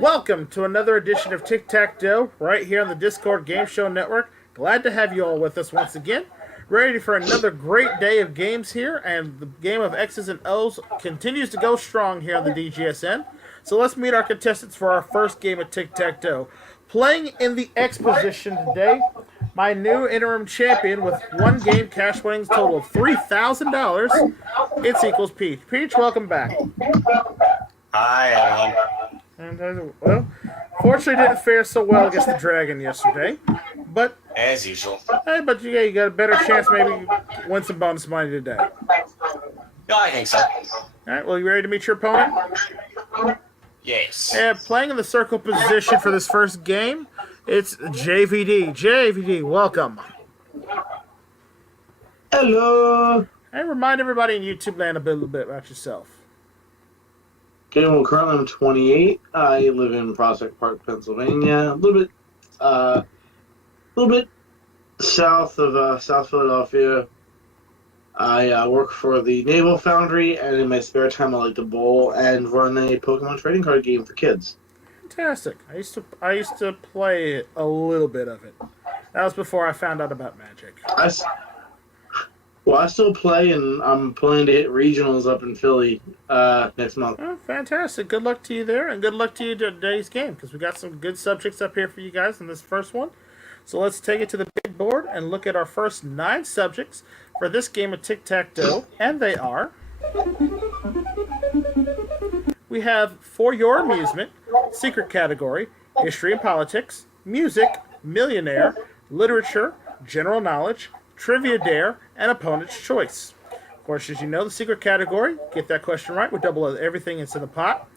Welcome to another edition of Tic-Tac-Doe right here on the Discord Game Show Network. Glad to have you all with us once again. Ready for another great day of games here, and the game of X's and O's continues to go strong here on the DGSN. So let's meet our contestants for our first game of Tic-Tac-Doe. Playing in the X position today, my new interim champion with one game cash winnings total of $3,000. It's equals Peach. Peach, welcome back. Hi, everyone. And well, fortunately didn't fare so well against the dragon yesterday, but As usual. hey, but yeah, you got a better chance maybe win some bonus money today. Yeah, I think so. All right, well, you ready to meet your opponent? Yes. And playing in the circle position for this first game, it's JVD. JVD, welcome. Hello. And remind everybody in YouTube land a little bit about yourself. Okay, well, currently I'm 28. I live in Prospect Park, Pennsylvania. A little bit south of South Philadelphia. I work for the Naval Foundry, and in my spare time, I like to bowl and run a Pokemon trading card game for kids. Fantastic. I used to play a little bit of it. That was before I found out about Magic. I still play, and I'm planning to hit regionals up in Philly next month. Oh, fantastic. Good luck to you there, and good luck to you to today's game, because we got some good subjects up here for you guys in this first one. So let's take it to the big board and look at our first 9 subjects for this game of Tic-Tac-Doe, and they are... We have For Your Amusement, Secret Category, History and Politics, Music, Millionaire, Literature, General Knowledge, Trivia Dare, and Opponent's Choice. Of course, as you know, the secret category, get that question right, we double everything that's in the pot.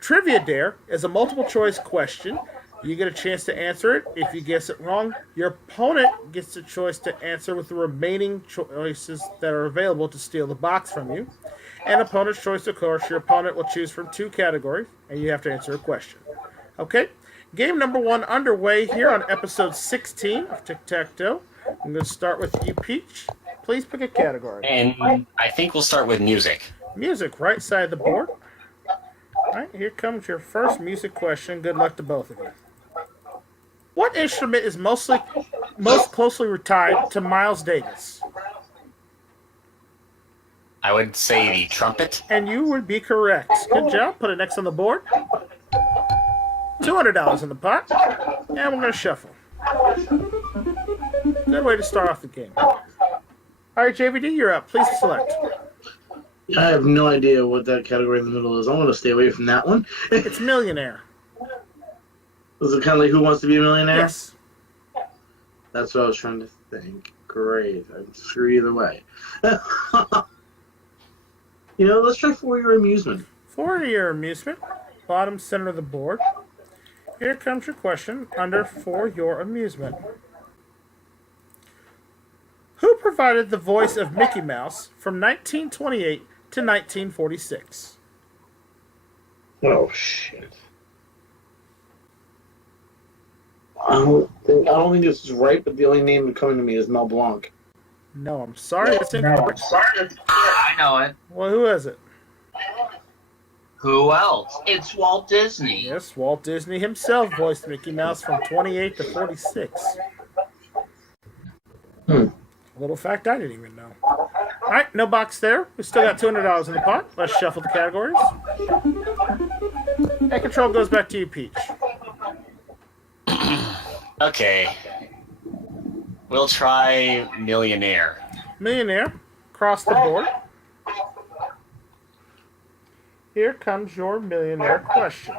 Trivia Dare is a multiple choice question. You get a chance to answer it. If you guess it wrong, your opponent gets the choice to answer with the remaining choices that are available to steal the box from you. And Opponent's Choice, of course, your opponent will choose from 2 categories, and you have to answer a question. Okay, game number 1 underway here on episode 16 of Tic-Tac-Doe. I'm going to start with you, Peach. Please pick a category. And I think we'll start with music. Music, right side of the board. All right, here comes your first music question. Good luck to both of you. What instrument is most closely tied to Miles Davis? I would say the trumpet. And you would be correct. Good job. Put it next on the board. $200 in the pot. And we're going to shuffle. Good way to start off the game. All right, JVD, you're up. Please select. I have no idea what that category in the middle is. I want to stay away from that one. It's Millionaire. Is it kind of like Who Wants to Be a Millionaire? Yes. That's what I was trying to think. Great. I'm screw either way. Let's try For Your Amusement. For Your Amusement, bottom center of the board. Here comes your question under For Your Amusement. Who provided the voice of Mickey Mouse from 1928 to 1946? Oh, shit. I don't think this is right, but the only name that's coming to me is Mel Blanc. No, I'm sorry. It's incorrect. I know it. Well, who is it? Who else? It's Walt Disney. Yes, Walt Disney himself voiced Mickey Mouse from 28 to 46. A little fact I didn't even know. All right, no box there. We still got $200 in the pot. Let's shuffle the categories. And control goes back to you, Peach. Okay. We'll try Millionaire. Millionaire, across the board. Here comes your Millionaire question.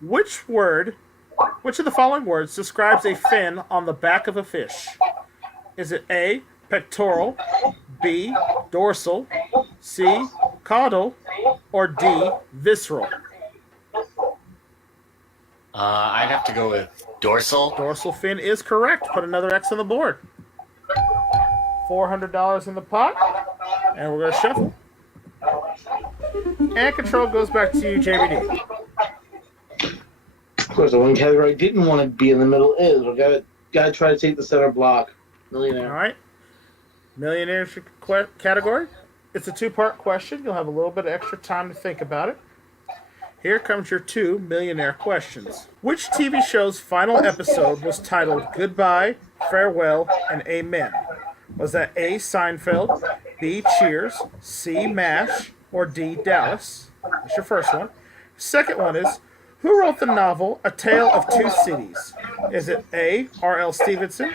Which of the following words describes a fin on the back of a fish? Is it A, pectoral, B, dorsal, C, caudal, or D, visceral? I'd have to go with dorsal. Dorsal fin is correct. Put another X on the board. $400 in the pot. And we're going to shuffle. And control goes back to you, JVD. Of course, the one category I didn't want to be in the middle is, we gotta try to take the center block. Millionaire. All right. Millionaire category. It's a two-part question. You'll have a little bit of extra time to think about it. Here comes your 2 millionaire questions. Which TV show's final episode was titled Goodbye, Farewell, and Amen? Was that A, Seinfeld, B, Cheers, C, MASH, or D, Dallas? That's your first one. Second one is, who wrote the novel A Tale of Two Cities? Is it A, R.L. Stevenson,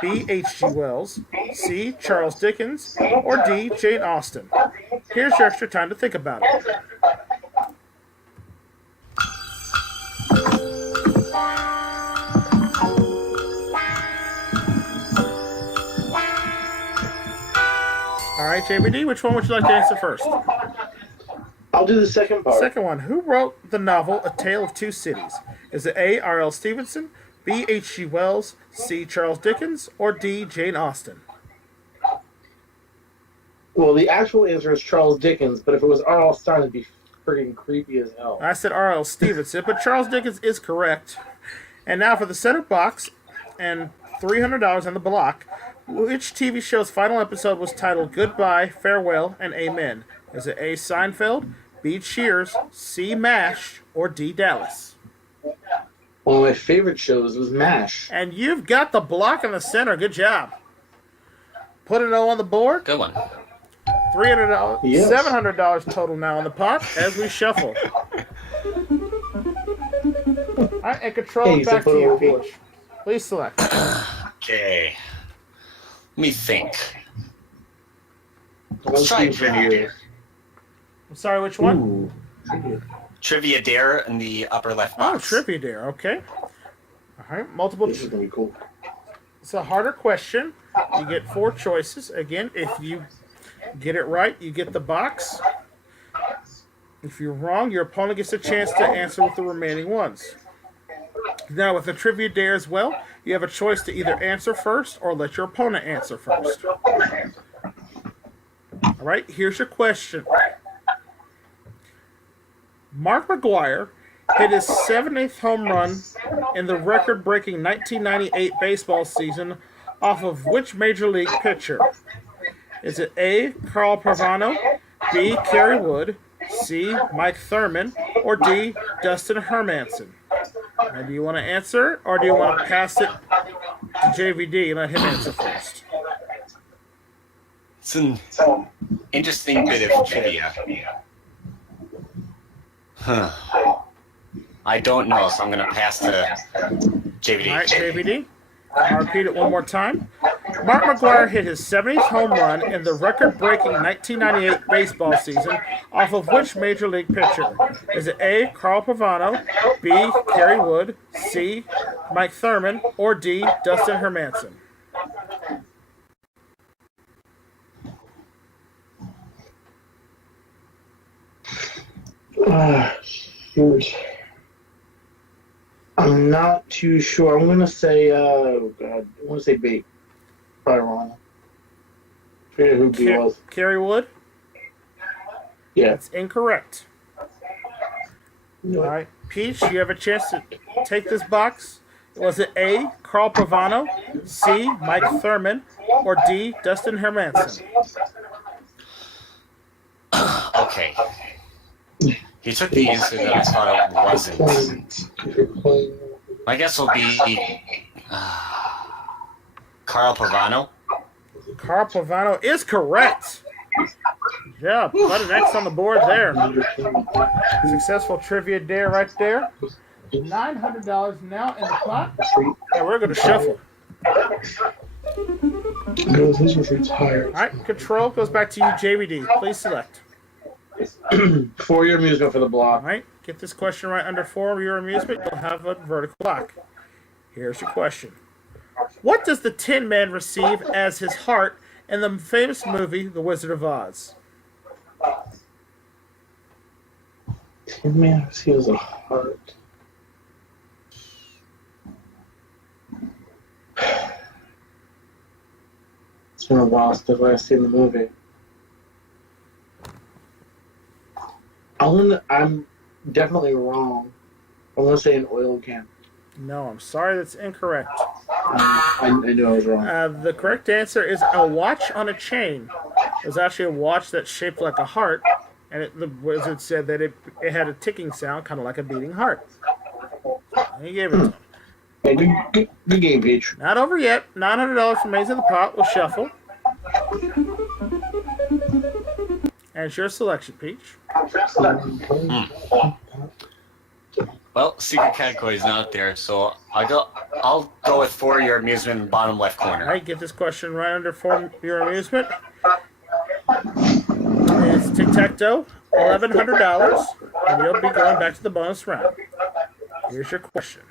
B, H.G. Wells, C, Charles Dickens, or D, Jane Austen? Here's your extra time to think about it. All right, JBD, which one would you like to answer first? I'll do the second part. Second one, who wrote the novel A Tale of Two Cities? Is it A, R.L. Stevenson, B, H.G. Wells, C, Charles Dickens, or D, Jane Austen? Well, the actual answer is Charles Dickens, but if it was R.L. Stein, it'd be friggin' creepy as hell. I said R.L. Stevenson, but Charles Dickens is correct. And now for the center box and $300 on the block. Which TV show's final episode was titled Goodbye, Farewell, and Amen? Is it A, Seinfeld, B, Cheers, C, MASH, or D, Dallas? One of my favorite shows was MASH. And you've got the block in the center. Good job. Put an O on the board. Good one. $300, Yes. $700 total now on the pot as we shuffle. All right, and control Hey, it back so to you, put it over. Peach. Please select. Okay. Let me think. One Let's try team for Trivia you. Dare. I'm sorry, which one? Ooh, trivia. Trivia Dare in the upper left Oh, box. Trivia Dare. Okay. All right, multiple. This is gonna be cool. It's a harder question. You get 4 choices. Again, if you get it right, you get the box. If you're wrong, your opponent gets a chance to answer with the remaining ones. Now, with the Trivia Dare as well, you have a choice to either answer first or let your opponent answer first. All right, here's your question. Mark McGwire hit his 70th home run in the record-breaking 1998 baseball season off of which Major League pitcher? Is it A, Carl Pavano, B, Kerry Wood, C, Mike Thurman, or D, Dustin Hermanson? Now, do you want to answer, or do you want to pass it to JVD and let him answer first? It's an interesting bit of trivia. Huh. I don't know, so I'm going to pass to JVD. All right, JVD. I'll repeat it one more time. Mark McGwire hit his 70th home run in the record-breaking 1998 baseball season off of which Major League pitcher? Is it A, Carl Pavano, B, Kerry Wood, C, Mike Thurman, or D, Dustin Hermanson? Shoot. I'm not too sure. I'm gonna say, oh god, I want to say B. Probably wrong. I forget who B was. Kerry Wood? Yeah. That's incorrect. All right, Peach, you have a chance to take this box. Was it A, Carl Pavano, C, Mike Thurman, or D, Dustin Hermanson? Okay. He took the answer that I thought it wasn't. My guess will be Carl Pavano. Carl Pavano is correct. Yeah, put an X on the board there. Successful Trivia Dare right there. $900 now in the pot. And we're going to shuffle. All right, control goes back to you, JVD. Please select. For your amusement for the All block. right, get this question right under 4 your amusement. You'll have a vertical block. Here's your question. What does the Tin Man receive as his heart in the famous movie The Wizard of Oz? Tin Man receives a heart. It's been a while since I've seen the movie. I'm definitely wrong. I want to say an oil can. No, I'm sorry, that's incorrect. I knew I was wrong. The correct answer is a watch on a chain. was actually a watch that's shaped like a heart, and the wizard said that it had a ticking sound, kind of like a beating heart. And he gave it to him. Hey, good game, Peach. Not over yet. $900 from Maze of the Pot. We'll shuffle. And it's your selection, Peach. Well, secret category is not there, so I'll go with for your amusement in the bottom left All corner. right, get this question right under for your amusement. It's tic-tac-toe, $1,100, and you'll be going back to the bonus round. Here's your question.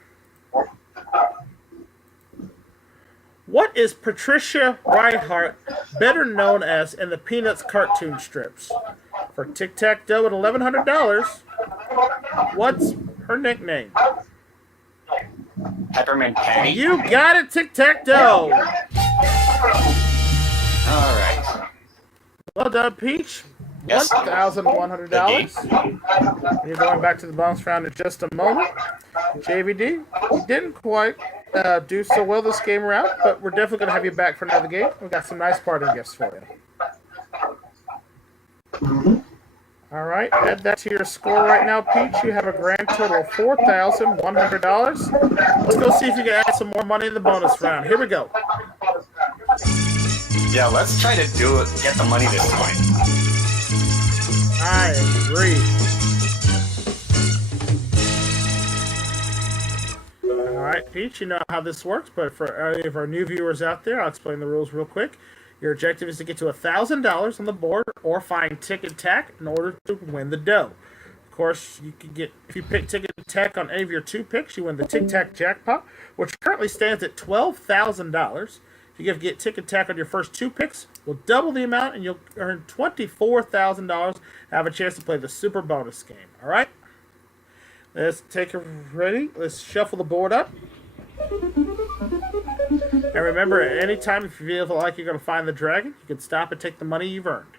What is Patricia Reinhardt better known as in the Peanuts cartoon strips? For tic-tac-toe at $1,100, what's her nickname? Peppermint Patty. You got it, tic-tac-toe. All right. Well done, Peach. Yes. $1,100. You're going back to the bonus round in just a moment. JVD, you didn't quite do so well this game around, but we're definitely going to have you back for another game. We've got some nice parting gifts for you. All right, add that to your score right now, Peach. You have a grand total of $4,100. Let's go see if you can add some more money in the bonus round. Here we go. Yeah, let's try to get the money this time. I agree. All right, Peach, you know how this works, but for any of our new viewers out there, I'll explain the rules real quick. Your objective is to get to $1,000 on the board or find Tick and Tack in order to win the dough. Of course, you can get, if you pick Tick and Tack on any of your 2 picks, you win the Tic Tac jackpot, which currently stands at $12,000. If you get Tick and Tack on your first 2 picks, we'll double the amount and you'll earn $24,000 and have a chance to play the super bonus game. All right? Let's take it ready. Let's shuffle the board up. And remember, at any time, if you feel like you're going to find the dragon, you can stop and take the money you've earned.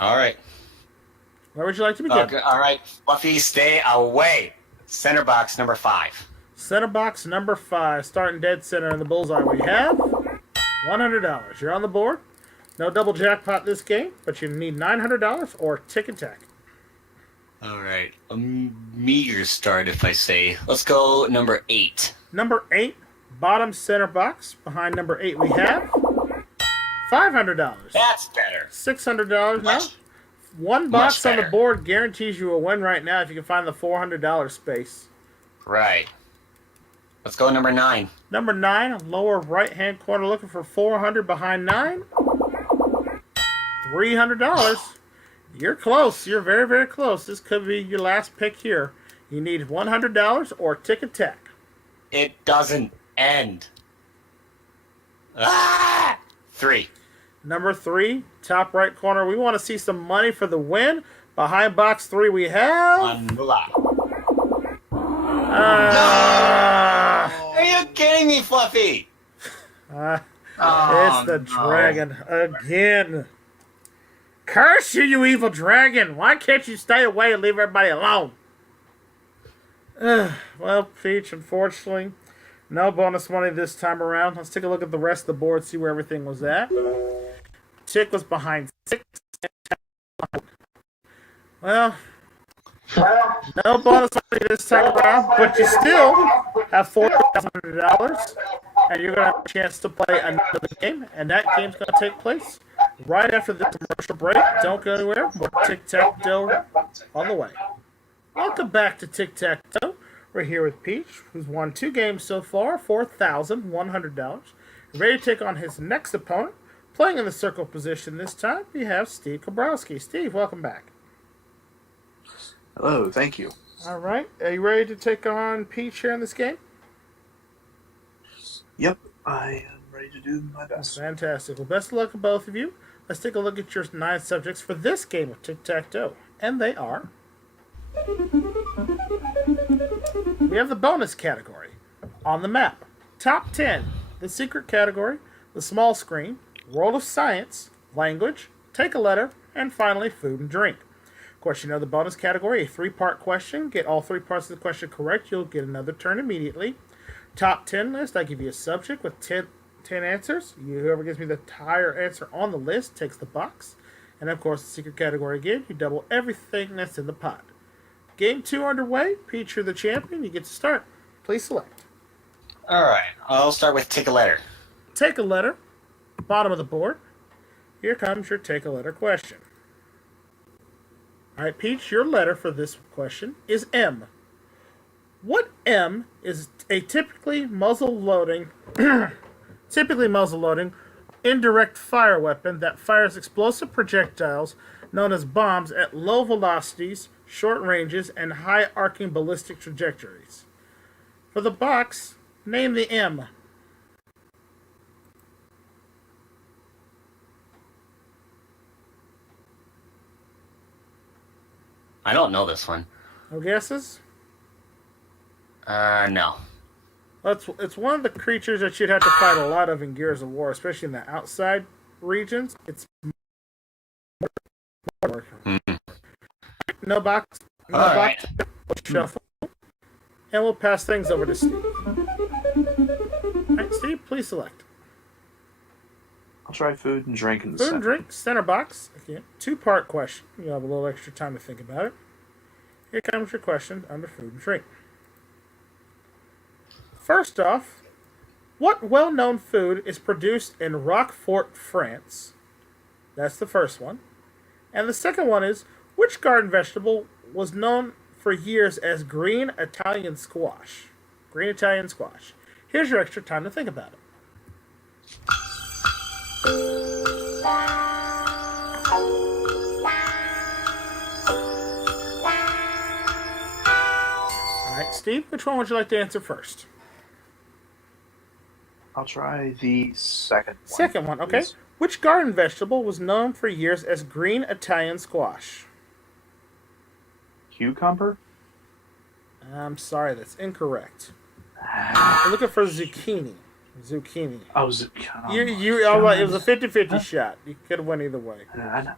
All right. Where would you like to begin? Okay, all right. Fluffy, stay away. Center box number 5. Center box number 5, starting dead center in the bullseye. We have $100. You're on the board. No double jackpot this game, but you need $900 or Tick and Tack. All right. A meager start, if I say. Let's go number 8. Number 8, bottom center box. Behind number 8, we have $500. That's better. $600 now. One box on the board guarantees you a win right now if you can find the $400 space. Right. Let's go number 9. Number 9, lower right-hand corner, looking for $400 behind 9. $300. You're close. You're very, very close. This could be your last pick here. You need $100 or Tick and Tack. It doesn't end. 3. Number 3, top right corner. We want to see some money for the win. Behind box 3, we have... On Moolah. No! Are you kidding me, Fluffy? It's the dragon again. Curse you, you evil dragon! Why can't you stay away and leave everybody alone? Well, Peach, unfortunately, no bonus money this time around. Let's take a look at the rest of the board, see where everything was at. Tick was behind 6. Well, no bonus money this time around, but you still have $4,000, and you're going to have a chance to play another game, and that game's going to take place right after the commercial break. Don't go anywhere. More Tic-Tac-Toe on the way. Welcome back to Tic-Tac-Toe. We're here with Peach, who's won 2 games so far, $4,100. Ready to take on his next opponent. Playing in the circle position this time, we have Steve Kobrowski. Steve, welcome back. Hello, thank you. All right. Are you ready to take on Peach here in this game? Yep, I am ready to do my best. Fantastic. Well, best of luck to both of you. Let's take a look at your 9 subjects for this game of Tic-Tac-Toe. And they are... We have the bonus category. On the map, top 10, the secret category, the small screen, world of science, language, take a letter, and finally food and drink. Of course, you know the bonus category, a 3-part question. Get all 3 parts of the question correct, you'll get another turn immediately. Top 10 list, I give you a subject with 10 10 answers. Whoever gives me the higher answer on the list takes the box. And of course, the secret category game, you double everything that's in the pot. Game 2 underway. Peach, you're the champion. You get to start. Please select. All right. I'll start with take a letter. Take a letter. Bottom of the board. Here comes your take a letter question. All right, Peach, your letter for this question is M. What M is a typically muzzle-loading, indirect fire weapon that fires explosive projectiles known as bombs at low velocities, short ranges, and high arcing ballistic trajectories? For the box, name the M. I don't know this one. No guesses? No. It's one of the creatures that you'd have to fight a lot of in Gears of War, especially in the outside regions. It's no box. No All box. Shuffle. And we'll pass things over to Steve. All right, Steve, please select. I'll try food and drink in the Food and center. drink, center box. Again, two-part question. You'll have a little extra time to think about it. Here comes your question under food and drink. First off, what well-known food is produced in Roquefort, France? That's the first one. And the second one is, which garden vegetable was known for years as green Italian squash? Green Italian squash. Here's your extra time to think about it. Alright, Steve, which one would you like to answer first? I'll try the second one. Second one, okay. please. Which garden vegetable was known for years as green Italian squash? Cucumber? I'm sorry, that's incorrect. You're looking for zucchini. Zucchini. I was. It was a 50-50 shot. You could have went either way. I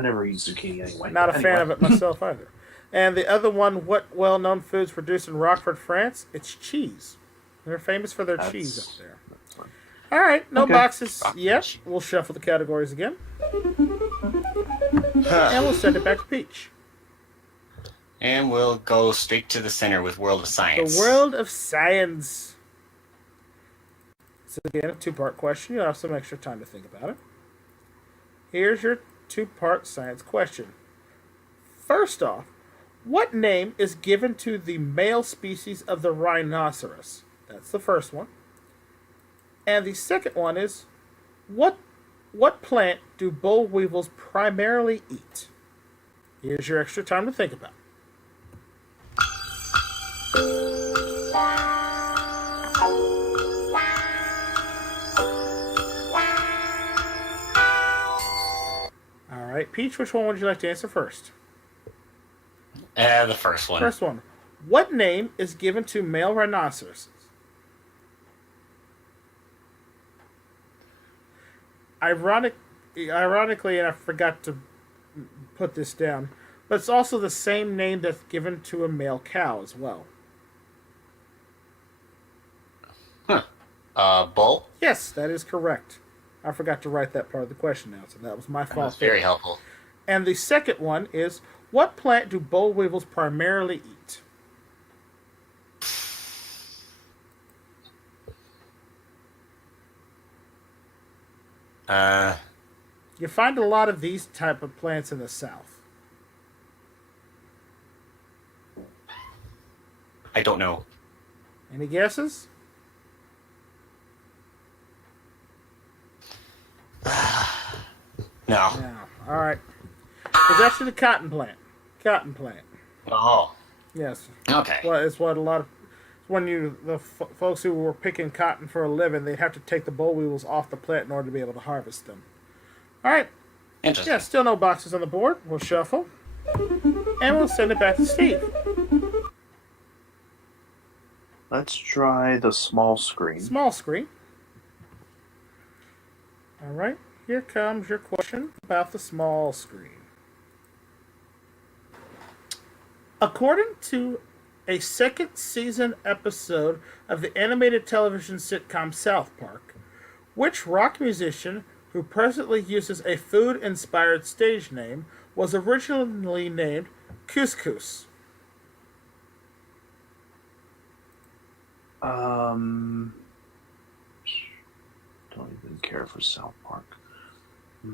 never eat zucchini anyway. Not a fan of it myself either. And the other one, what well-known foods produced in Roquefort, France? It's cheese. They're famous for their cheese up there. That's fine. All right, no Okay. boxes yet. We'll shuffle the categories again. And we'll send it back to Peach. And we'll go straight to the center with World of Science. The world of science. So again, a two-part question. You'll have some extra time to think about it. Here's your two-part science question. First off, what name is given to the male species of the rhinoceros? That's the first one. And the second one is, what plant do boll weevils primarily eat? Here's your extra time to think about it. All right, Peach, which one would you like to answer first? The first one. First one. What name is given to male rhinoceroses? Ironically, and I forgot to put this down, but it's also the same name that's given to a male cow as well. Bull? Yes, that is correct. I forgot to write that part of the question down, so that was my fault. That's very helpful. And the second one is, what plant do boll weevils primarily eat? You find a lot of these type of plants in the south. I don't know. Any guesses? No. No. All right. It's actually the cotton plant. Cotton plant. Oh. Yes. Okay. Well, it's what a lot of folks who were picking cotton for a living, they'd have to take the boll weevils off the plant in order to be able to harvest them. All right. Interesting. Yeah, still no boxes on the board. We'll shuffle. And we'll send it back to Steve. Let's try the small screen. Small screen. All right. Here comes your question about the small screen. According to a second season episode of the animated television sitcom South Park, Which rock musician who presently uses a food-inspired stage name was originally named Couscous? Don't even care for South Park. I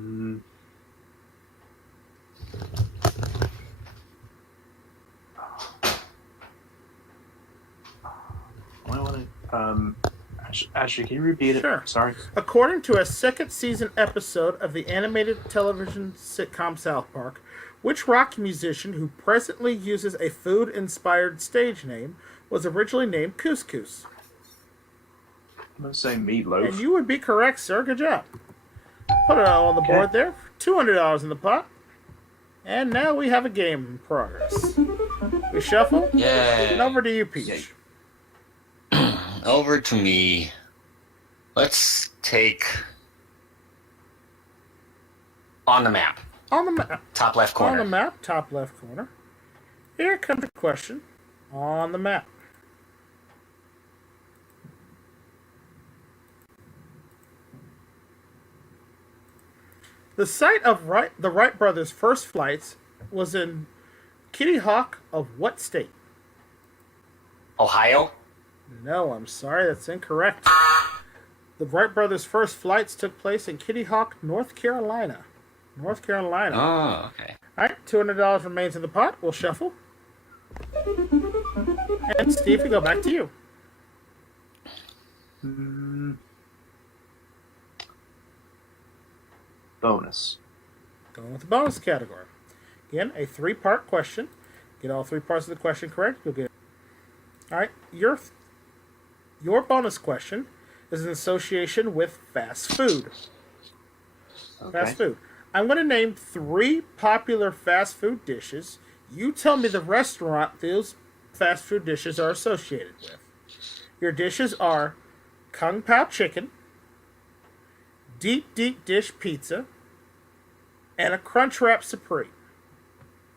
want to. Ashley, can you repeat it? Sure. Sorry. According to a second season episode of the animated television sitcom South Park, which rock musician who presently uses a food-inspired stage name was originally named Couscous? I'm gonna say Meatloaf. And you would be correct, sir. Good job. Put it all on the board there. $200 in the pot. And now we have a game in progress. We shuffle. Yay. And over to you, Peach. Yay. Over to me. Let's take on the map. On the map. Top left corner. On the map, top left corner. Here comes the question. On the map. The site of the Wright brothers' first flights was in Kitty Hawk of what state? Ohio? No, I'm sorry, that's incorrect. The Wright brothers' first flights took place in Kitty Hawk, North Carolina. North Carolina. Oh, okay. Alright, $200 remains in the pot. We'll shuffle. And Steve, we go back to you. Bonus. Going with the bonus category. Again, a three-part question. Get all three parts of the question correct, you'll get it. Alright, your bonus question is in association with fast food. Okay. Fast food. I'm going to name 3 popular fast food dishes. You tell me the restaurant those fast food dishes are associated with. Your dishes are Kung Pao chicken, deep dish pizza, and a Crunchwrap Supreme.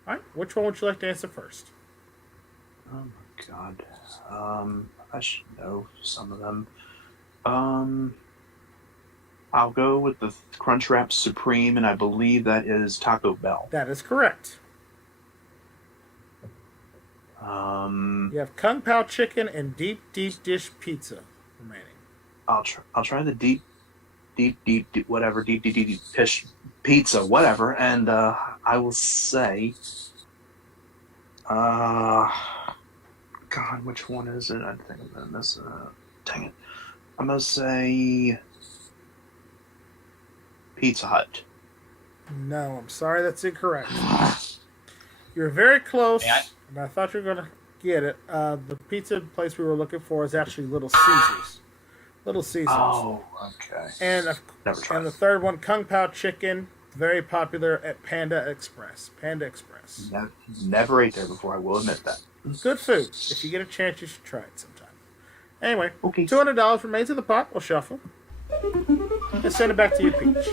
All right, which one would you like to answer first? Oh my god. I should know some of them. I'll go with the Crunchwrap Supreme, and I believe that is Taco Bell. That is correct. Um, You have Kung Pao chicken and deep dish pizza remaining. I'll try the deep dish pizza, whatever, and I will say, God, which one is it? I think I'm gonna miss. Dang it! I'm gonna say Pizza Hut. No, I'm sorry, that's incorrect. You're very close, Yeah. and I thought you were going to get it. The pizza place we were looking for is actually Little Caesars. Little Caesars. Oh, okay. And Never tried. and the third one, Kung Pao chicken, very popular at Panda Express. Panda Express. Never ate there before. I will admit that. Good food. If you get a chance, you should try it sometime. Anyway, Okay. $200 remains in the pot. We'll shuffle. And send it back to you, Peach.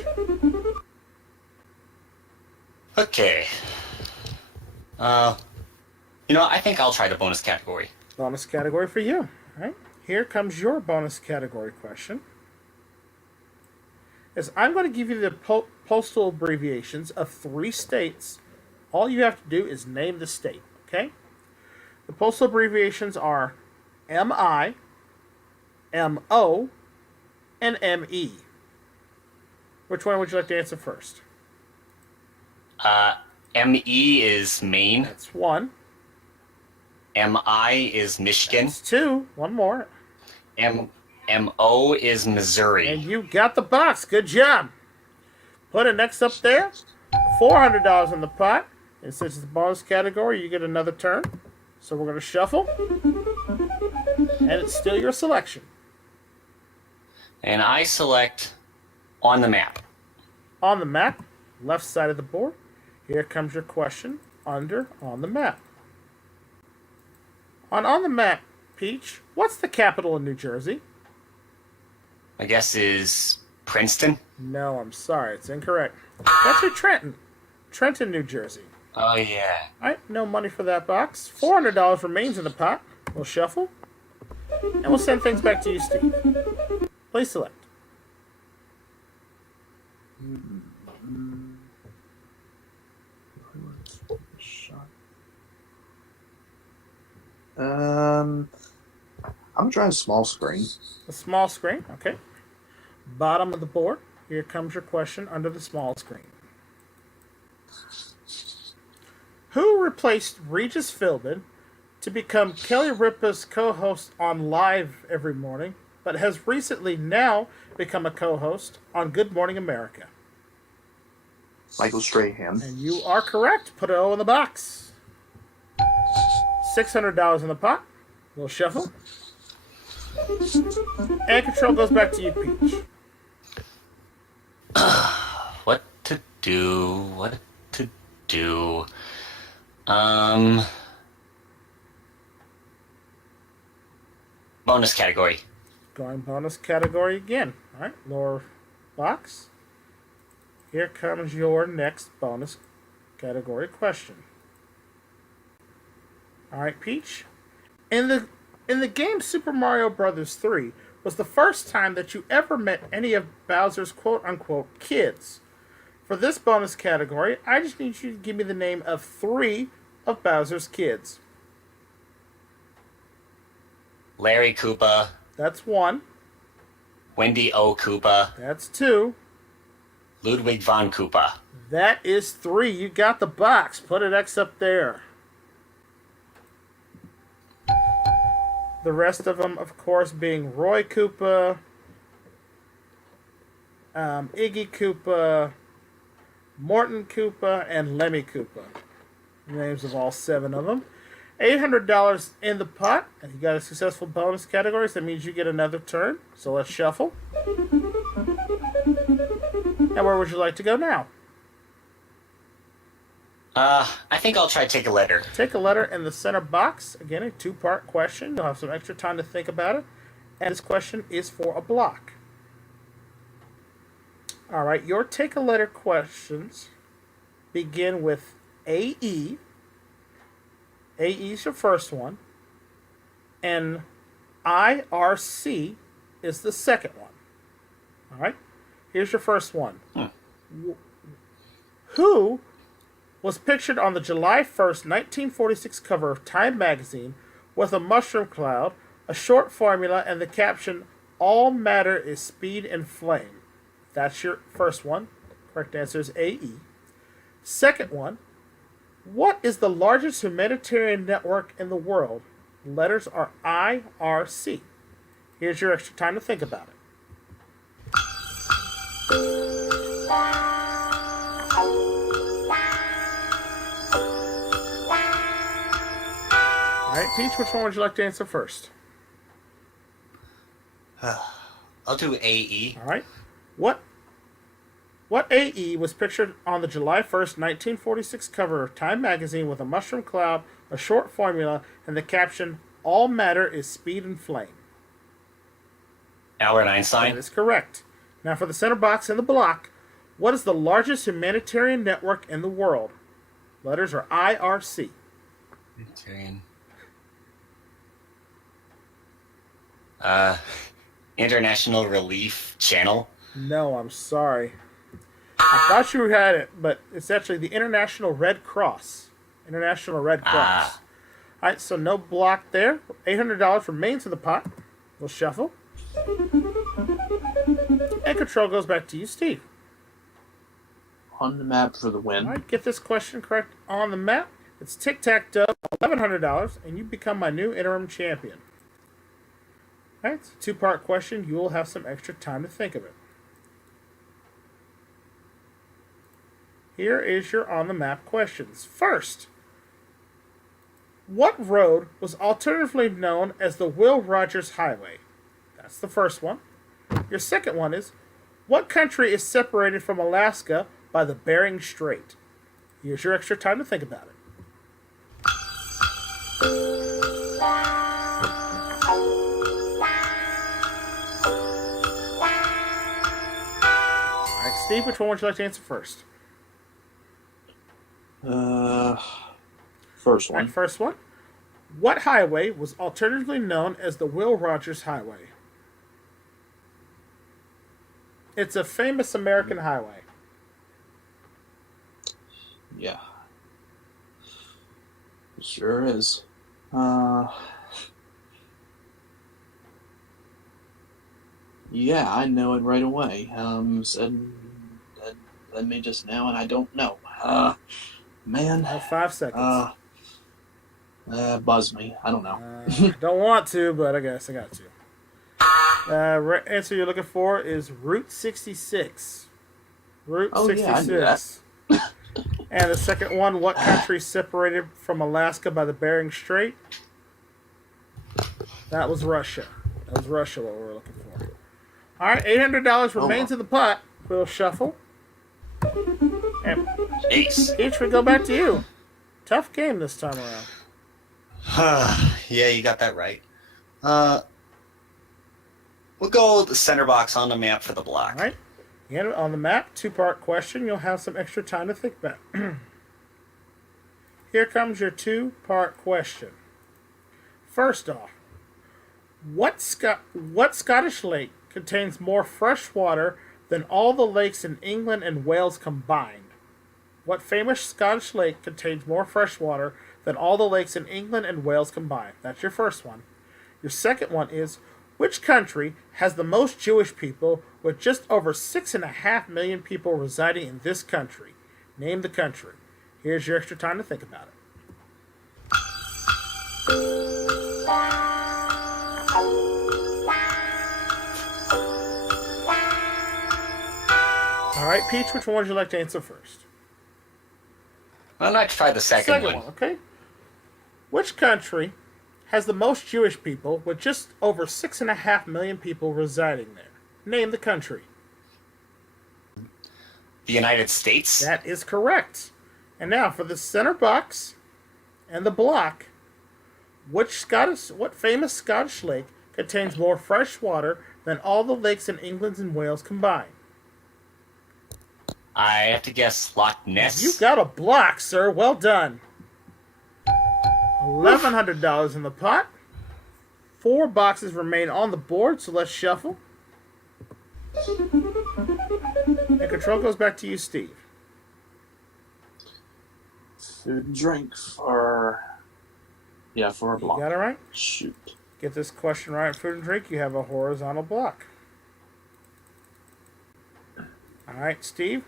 Okay. I think I'll try the bonus category. Bonus category for you. All right. Here comes your bonus category question. Is I'm going to give you the postal abbreviations of 3 states. All you have to do is name the state, okay? The postal abbreviations are MI, MO, and ME. Which one would you like to answer first? ME is Maine. That's 1. MI is Michigan. That's 2. One more. MO is Missouri. And you got the box. Good job. Put it next up there. $400 in the pot. And since it's the bonus category, you get another turn. So we're going to shuffle. And it's still your selection. And I select on the map. On the map, left side of the board, here comes your question under on the map. On the map, Peach, what's the capital of New Jersey? I guess is Princeton. No, I'm sorry, it's incorrect. That's your Trenton. Trenton, New Jersey. Oh, yeah. Alright, no money for that box. $400 remains in the pot. We'll shuffle. And we'll send things back to you, Steve. Please select. I'm gonna try a small screen. A small screen, okay. Bottom of the board. Here comes your question under the small screen. Who replaced Regis Philbin to become Kelly Ripa's co-host on Live every morning, but has recently now become a co-host on Good Morning America? Michael Strahan. And you are correct. Put an O in the box. $600 in the pot. We'll shuffle. And control goes back to you, Peach. What to do? What to do? Bonus category. Going bonus category again. All right, lower box. Here comes your next bonus category question. All right, Peach. In the game Super Mario Bros. 3 was the first time that you ever met any of Bowser's quote-unquote kids. For this bonus category, I just need you to give me the name of 3 of Bowser's kids. Larry Koopa. That's 1. Wendy O. Koopa. That's 2. Ludwig von Koopa. That is 3. You got the box. Put an X up there. The rest of them, of course, being Roy Koopa, Iggy Koopa, Morton Koopa, and Lemmy Koopa. The names of all 7 of them. $800 in the pot, and you got a successful bonus category, so that means you get another turn. So let's shuffle. And where would you like to go now? I think I'll try Take a Letter. Take a letter in the center box. Again, a 2-part question. You'll have some extra time to think about it. And this question is for a block. All right, your take a letter questions begin with AE. AE is your first one. And IRC is the second one. All right, here's your first one. Who was pictured on the July 1st, 1946 cover of Time magazine with a mushroom cloud, a short formula, and the caption, "All matter is speed and flame"? That's your first one. Correct answer is AE. Second one, what is the largest humanitarian network in the world? The letters are IRC. Here's your extra time to think about it. All right, Peach, which one would you like to answer first? I'll do AE. All right. What AE was pictured on the July 1st, 1946 cover of Time magazine with a mushroom cloud, a short formula, and the caption, "All matter is speed and flame"? Albert That Einstein. is correct. Now for the center box in the block, what is the largest humanitarian network in the world? Letters are IRC. Humanitarian. International Relief Channel. No, I'm sorry. I thought you had it, but it's actually the International Red Cross. International Red Cross. All right, so no block there. $800 remains in the pot. We'll shuffle. And control goes back to you, Steve. On the map for the win. All right, get this question correct on the map. It's tic-tac-toe, $1,100, and you become my new interim champion. All right, it's a 2-part question. You will have some extra time to think of it. Here is your on-the-map questions. First, what road was alternatively known as the Will Rogers Highway? That's the first one. Your second one is, what country is separated from Alaska by the Bering Strait? Here's your extra time to think about it. All right, Steve, which one would you like to answer first? First All right, one. first one. What highway was alternatively known as the Will Rogers Highway? It's a famous American highway. Yeah. It sure is. Yeah, I know it right away. Said me just now, and I don't know. Man. 5 seconds. Buzz me. I don't know. Don't want to, but I guess I got to. Answer you're looking for is Route 66. Route 66. Yeah, I knew that. And the second one, what country separated from Alaska by the Bering Strait? That was Russia. What we were looking for. All right, $800 remains in the pot. We'll shuffle. And Ace. Peach, we go back to you. Tough game this time around. Yeah, you got that right. We'll go with the center box on the map for the block. All right. Again, on the map, 2-part question. You'll have some extra time to think about. Here comes your 2-part question. First off, what Scottish lake contains more fresh water than all the lakes in England and Wales combined? What famous Scottish lake contains more fresh water than all the lakes in England and Wales combined? That's your first one. Your second one is, which country has the most Jewish people with just over 6.5 million people residing in this country? Name the country. Here's your extra time to think about it. All right, Peach, which one would you like to answer first? Why don't I try the second one? Okay. Which country has the most Jewish people with just over 6.5 million people residing there? Name the country. The United States? That is correct. And now for the center box and the block, what famous Scottish lake contains more fresh water than all the lakes in England and Wales combined? I have to guess Loch Ness. You got a block, sir. Well done. $1,100 in the pot. 4 boxes remain on the board, so let's shuffle. And control goes back to you, Steve. Food and drink for a block. You got it right? Shoot. Get this question right. Food and drink, you have a horizontal block. All right, Steve.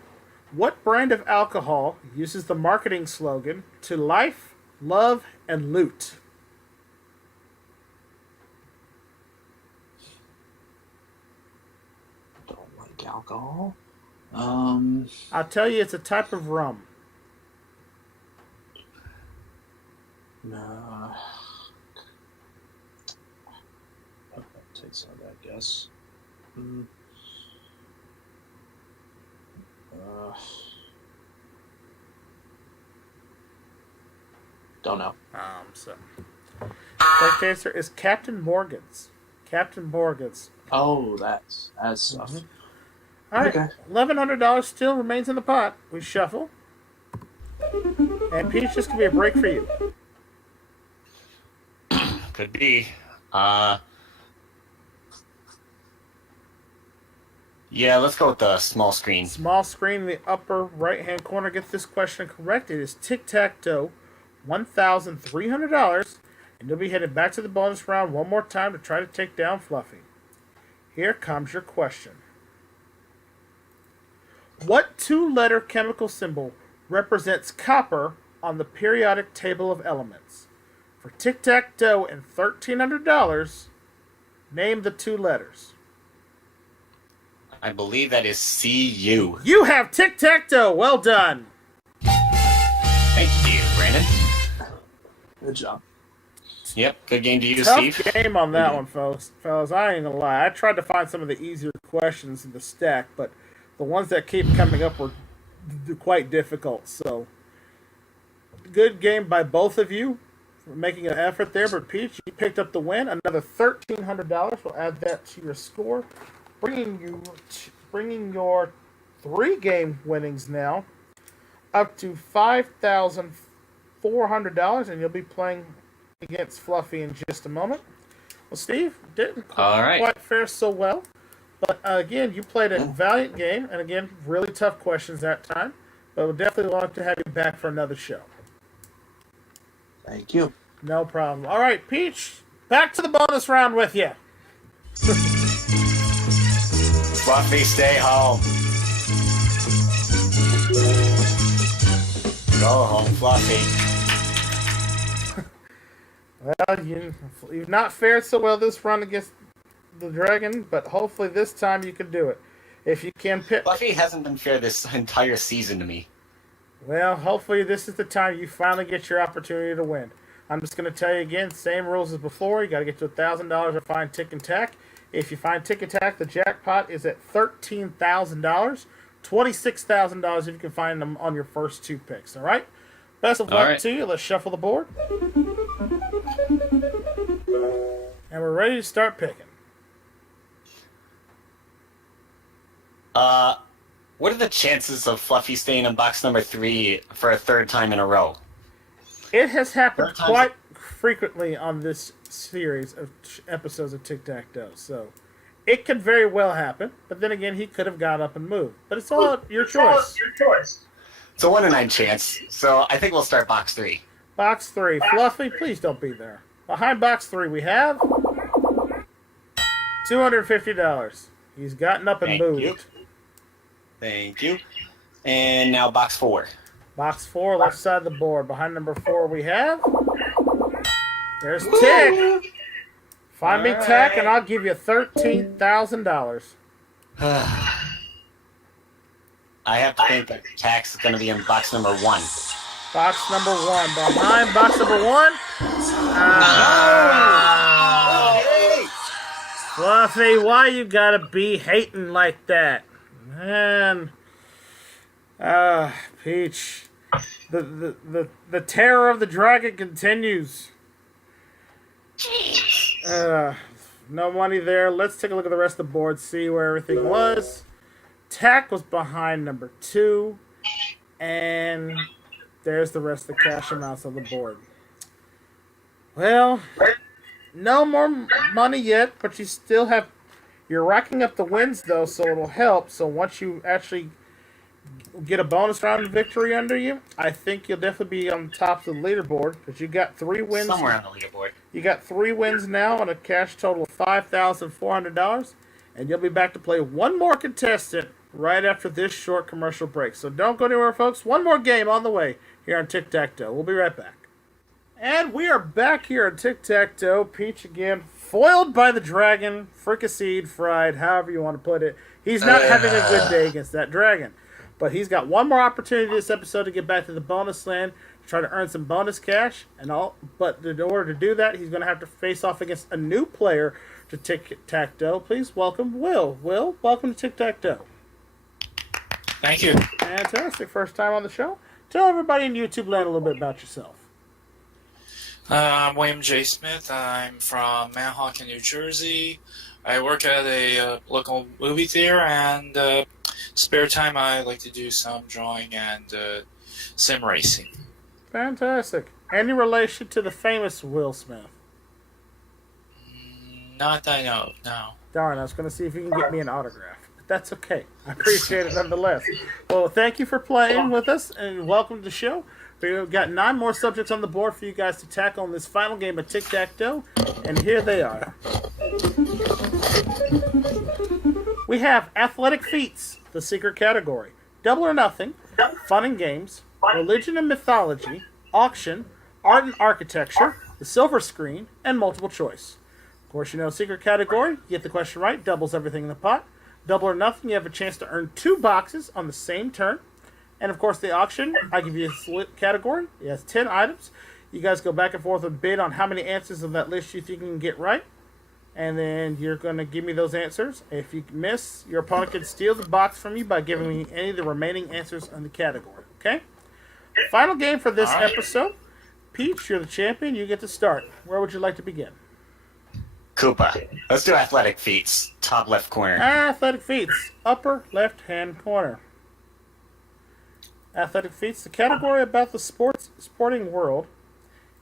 What brand of alcohol uses the marketing slogan, "To life, love, and loot"? Don't like alcohol. I'll tell you, it's a type of rum. No. I'll take some of that, I guess. Don't know. Correct answer is Captain Morgan's. Captain Morgan's. Oh, that's stuff. All right, Okay. $1,100 still remains in the pot. We shuffle. And Peach, this could be a break for you. Could be. Yeah, let's go with the small screen. Small screen in the upper right-hand corner. Get this question correct. It is tic-tac-toe, $1,300. And you'll be headed back to the bonus round one more time to try to take down Fluffy. Here comes your question. What 2-letter chemical symbol represents copper on the periodic table of elements? For tic-tac-toe and $1,300, name the 2 letters. I believe that is CU. You have tic-tac-toe. Well done. Thank you, Brandon. Good job. Yep, good game to you, Tough Steve. game on that one, fellas. I ain't gonna lie. I tried to find some of the easier questions in the stack, but the ones that keep coming up were quite difficult. So, good game by both of you for making an effort there. But Peach, you picked up the win. Another $1,300. We'll add that to your score, bringing your 3-game winnings now up to $5,400, and you'll be playing against Fluffy in just a moment. Well, Steve, didn't quite fare so well, but again, you played a valiant game, and again, really tough questions that time. But we'll definitely want to have you back for another show. Thank you. No problem. All right, Peach, back to the bonus round with you. Fluffy, stay home. Go home, Fluffy. Well, you've not fared so well this run against the dragon, but hopefully this time you can do it. If you can pick... Fluffy hasn't been fair this entire season to me. Well, hopefully this is the time you finally get your opportunity to win. I'm just going to tell you again, same rules as before. You got to get to $1,000 or find Tick and Tack. If you find Tick and Tack, the jackpot is at $13,000. $26,000 if you can find them on your first two picks. All right? Best of luck to you. Let's shuffle the board. And we're ready to start picking. What are the chances of Fluffy staying in box number 3 for a third time in a row? It has happened quite frequently on this series of episodes of Tic Tac Toe, so it could very well happen. But then again, he could have got up and moved. But it's all your choice. It's a 1 in 9 chance, so I think we'll start box 3. Box 3. Fluffy, please don't be there. Behind box 3, we have $250. He's gotten up and moved. Thank you. And now box 4. Box 4, left side of the board. Behind number 4, we have... There's Tick. Find me Tack, and I'll give you $13,000. I have to think that Tack's going to be in box number 1. Box number 1. Behind box number 1. Fluffy, why you gotta be hating like that? Man. Peach. The terror of the dragon continues. No money there. Let's take a look at the rest of the board, see where everything was. Tack was behind number 2. And there's the rest of the cash amounts on the board. Well, no more money yet, but you still have... You're racking up the wins, though, so it'll help. So once you actually get a bonus round victory under you, I think you'll definitely be on the top of the leaderboard, because you got 3 wins. Somewhere on the leaderboard. You got 3 wins now on a cash total of $5,400, and you'll be back to play one more contestant right after this short commercial break. So don't go anywhere, folks. One more game on the way here on Tic Tac Toe. We'll be right back. And we are back here on Tic Tac Toe. Peach again, foiled by the dragon, fricasseed, fried, however you want to put it. He's not having a good day against that dragon. But he's got one more opportunity this episode to get back to the bonus land, to try to earn some bonus cash and all. But in order to do that, he's going to have to face off against a new player to Tic Tac Toe. Please welcome Will. Will, welcome to Tic Tac Toe. Thank you. Fantastic. First time on the show. Tell everybody in YouTube land a little bit about yourself. I'm William J. Smith. I'm from Manhawkin, New Jersey. I work at a local movie theater, and spare time I like to do some drawing and sim racing. Fantastic. Any relation to the famous Will Smith? Not that I know of, no. Darn, I was going to see if you can get me an autograph. But that's okay. I appreciate it nonetheless. Well, thank you for playing with us, and welcome to the show. We've got 9 more subjects on the board for you guys to tackle in this final game of Tic Tac Toe, and here they are. We have Athletic Feats, the secret category, Double or Nothing, Fun and Games, Religion and Mythology, Auction, Art and Architecture, the Silver Screen, and Multiple Choice. Of course, you know secret category, you get the question right, doubles everything in the pot. Double or Nothing, you have a chance to earn 2 boxes on the same turn. And of course, the auction, I give you a split category. It has 10 items. You guys go back and forth and bid on how many answers of that list you think you can get right. And then you're going to give me those answers. If you miss, your opponent can steal the box from you by giving me any of the remaining answers in the category. Okay? Final game for this episode. Peach, you're the champion. You get to start. Where would you like to begin? Koopa. Let's do Athletic Feats. Top left corner. Athletic Feats. Upper left-hand corner. Athletic Feats, the category about the sporting world.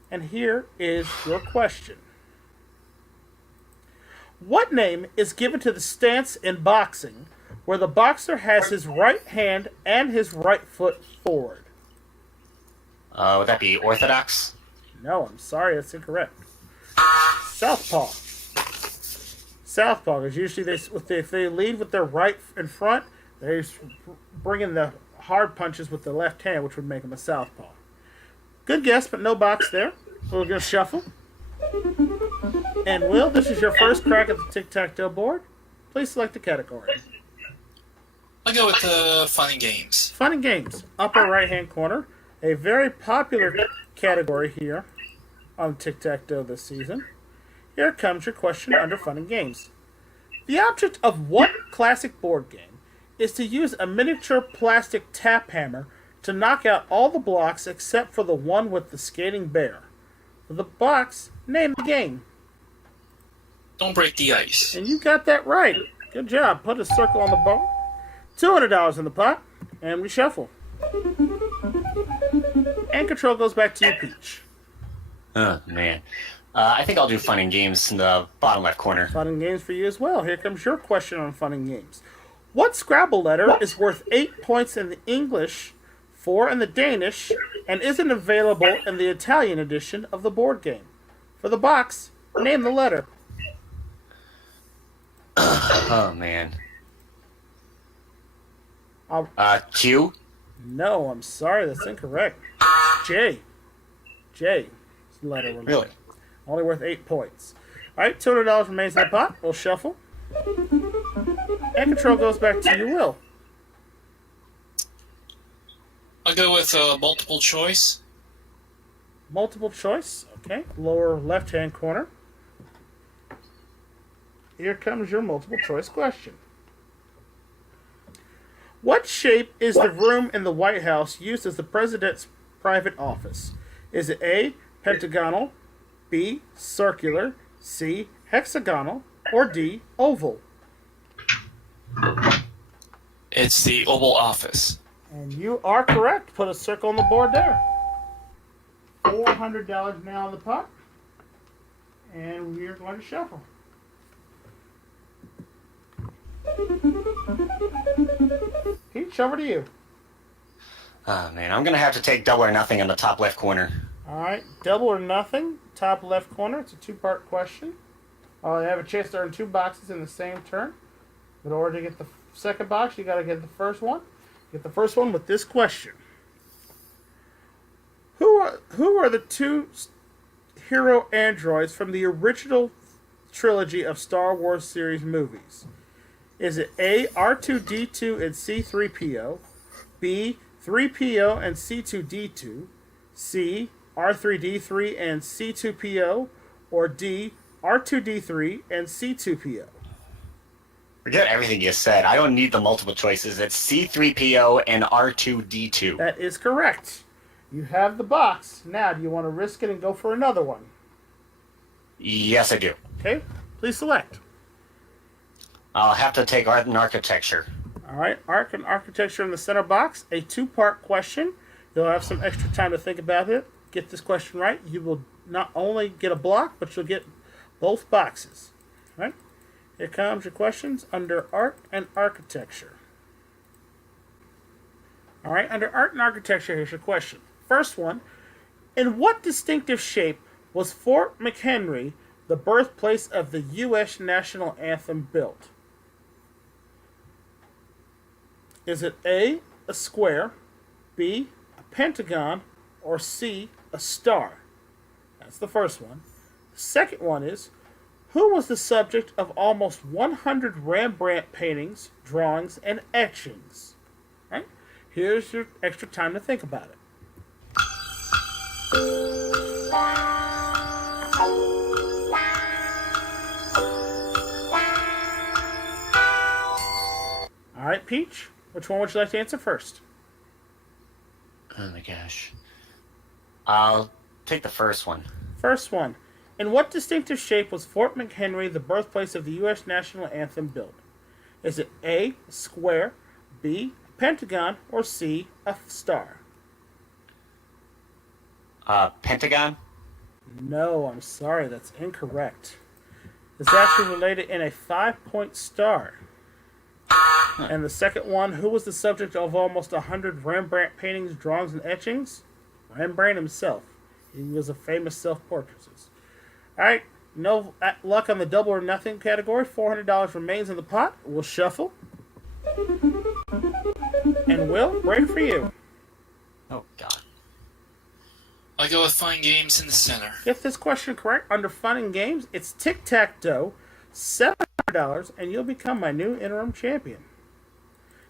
And here is your question. What name is given to the stance in boxing where the boxer has his right hand and his right foot forward? Would that be orthodox? No, I'm sorry, that's incorrect. Southpaw. Southpaw is usually if they lead with their right in front, they bring in the hard punches with the left hand, which would make them a southpaw. Good guess, but no box there. We're going to shuffle. And Will, this is your first crack at the tic-tac-toe board. Please select the category. I'll go with fun and games. Fun and games, upper right-hand corner. A very popular category here on tic-tac-toe this season. Here comes your question under fun and games. The object of what classic board game is to use a miniature plastic tap hammer to knock out all the blocks except for the one with the skating bear? For the box, name the game. Don't break the ice. And you got that right. Good job. Put a circle on the board. $200 in the pot. And we shuffle. And control goes back to you, Peach. Oh, man. I think I'll do fun and games in the bottom left corner. Fun and games for you as well. Here comes your question on fun and games. What Scrabble letter is worth 8 points in the English, 4 in the Danish, and isn't available in the Italian edition of the board game? For the box, name the letter. Oh, man. Q? No, I'm sorry, that's incorrect. J. J is the letter we're Really? looking. Only worth 8 points. Alright, $200 remains in the pot. We'll shuffle. And control goes back to you, Will. I'll go with multiple choice. Multiple choice. Okay, lower left-hand corner. Here comes your multiple choice question. What shape is the room in the White House used as the president's private office? Is it A, pentagonal, B, circular, C, hexagonal, or D, oval? It's the Oval Office. And you are correct. Put a circle on the board there. $400 now in the pot. And we are going to shuffle. Peach, over to you. Oh, man. I'm going to have to take double or nothing in the top left corner. All right, double or nothing, top left corner. It's a two-part question. You have a chance to earn 2 boxes in the same turn. In order to get the second box, you got to get the first one. Get the first one with this question. Who are the 2 hero androids from the original trilogy of Star Wars series movies? Is it A, R2-D2 and C-3PO, B, 3PO and C-2-D2, C, R3-D3 and C-2PO, or D, R2-D3 and C-2PO? Forget everything you said. I don't need the multiple choices. It's C-3PO and R2-D2. That is correct. You have the box. Now, do you want to risk it and go for another one? Yes, I do. Okay, please select. I'll have to take art and architecture. All right, art and architecture in the center box. A 2-part question. You'll have some extra time to think about it. Get this question right. You will not only get a block, but you'll get both boxes. All right? Here comes your questions under art and architecture. All right, under art and architecture, here's your question. First one, in what distinctive shape was Fort McHenry, the birthplace of the U.S. national anthem, built? Is it A, a square, B, a pentagon, or C, a star? That's the first one. The second one is, who was the subject of almost 100 Rembrandt paintings, drawings, and etchings? Right? Here's your extra time to think about it. All right, Peach, which one would you like to answer first? Oh my gosh. I'll take the first one. First one. In what distinctive shape was Fort McHenry, the birthplace of the U.S. national anthem, built? Is it A, a square, B, a pentagon, or C, a star? Pentagon? No, I'm sorry, that's incorrect. It's actually related in a 5-point star. And the second one, who was the subject of almost 100 Rembrandt paintings, drawings, and etchings? Rembrandt himself. He was a famous self-portraitist. All right, no luck on the double or nothing category. $400 remains in the pot. We'll shuffle. And Will, break for you. Oh, God. I'll go with fun games in the center. Get this question correct. Under fun and games, it's tic-tac-toe, $700, and you'll become my new interim champion.